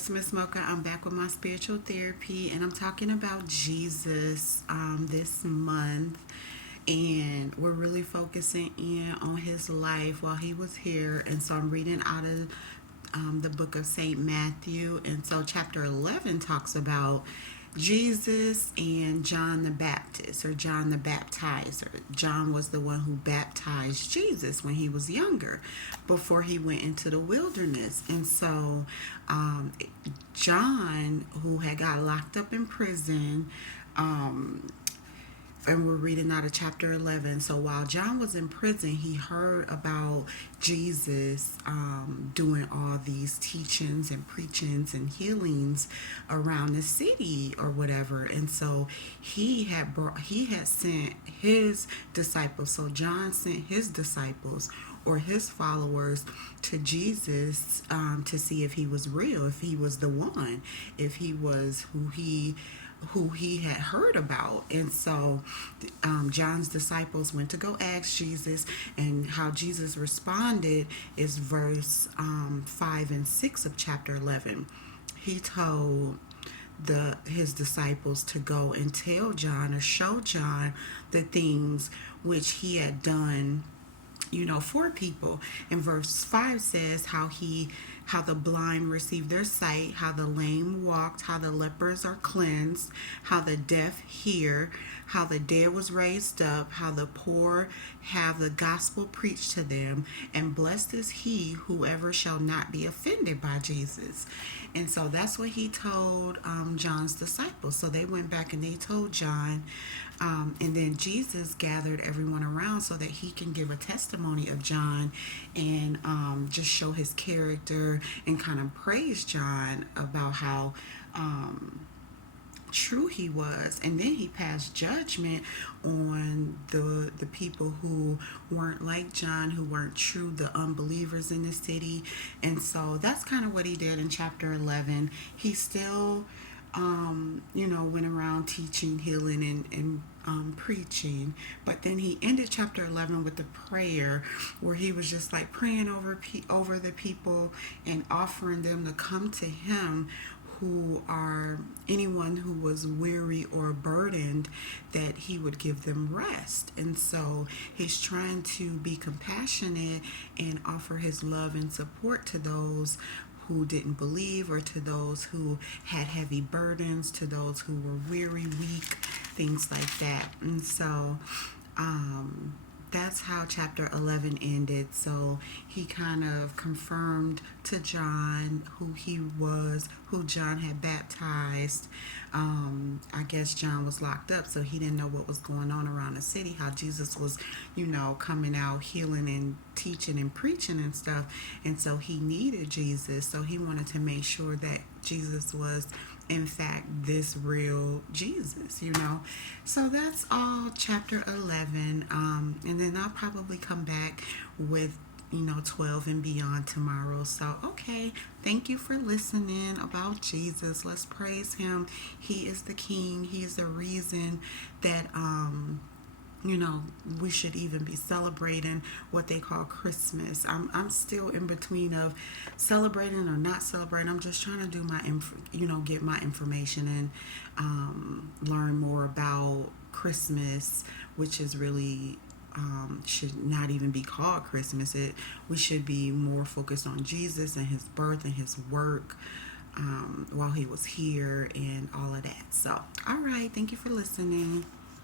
it's Miss Mocha. I'm back with my spiritual therapy, and I'm talking about Jesus this month. And we're really focusing in on his life while he was here. And so I'm reading out of the book of St. Matthew. And so chapter 11 talks about Jesus and John the Baptist, or John the Baptizer. John was the one who baptized Jesus when he was younger, before he went into the wilderness. And so um, John, who had got locked up in prison, um, and we're reading out of chapter 11. So while John was in prison, he heard about Jesus doing all these teachings and preachings and healings around the city or whatever. And so he had sent his disciples. So John sent his disciples, or his followers, to Jesus to see if he was real, if he was the one, if he was who he had heard about. And so John's disciples went to go ask Jesus, and how Jesus responded is verse 5 and 6 of chapter 11. He told his disciples to go and tell John, or show John, the things which he had done, for people. And verse 5 says how the blind received their sight, how the lame walked, how the lepers are cleansed, how the deaf hear, how the dead was raised up, how the poor have the gospel preached to them, and blessed is he whoever shall not be offended by Jesus. And so that's what he told John's disciples. So they went back and they told John, and then Jesus gathered everyone around so that he can give a testimony of John, and just show his character, and kind of praise John about how true he was. And then he passed judgment on the people who weren't like John, who weren't true, the unbelievers in the city. And so that's kind of what he did in chapter 11. He still went around teaching, healing, and preaching. But then he ended chapter 11 with the prayer, where he was just like praying over the people, and offering them to come to him, who are anyone who was weary or burdened, that he would give them rest. And so he's trying to be compassionate and offer his love and support to those who didn't believe, or to those who had heavy burdens, to those who were weary, weak, things like that. And so that's how chapter 11 ended. So he kind of confirmed to John who he was, who John had baptized. I guess John was locked up, so he didn't know what was going on around the city, how Jesus was, coming out healing and teaching and preaching and stuff. And so he needed Jesus. So he wanted to make sure that Jesus was, in fact, this real Jesus. So that's all chapter 11. And then I'll probably come back with 12 and beyond tomorrow. So, okay, thank you for listening about Jesus. Let's praise him. He is the King. He is the reason that we should even be celebrating what they call Christmas. I'm still in between of celebrating or not celebrating. I'm just trying to do get my information, and learn more about Christmas, which is really should not even be called Christmas. We should be more focused on Jesus and his birth and his work while he was here, and all of that. So, all right, thank you for listening.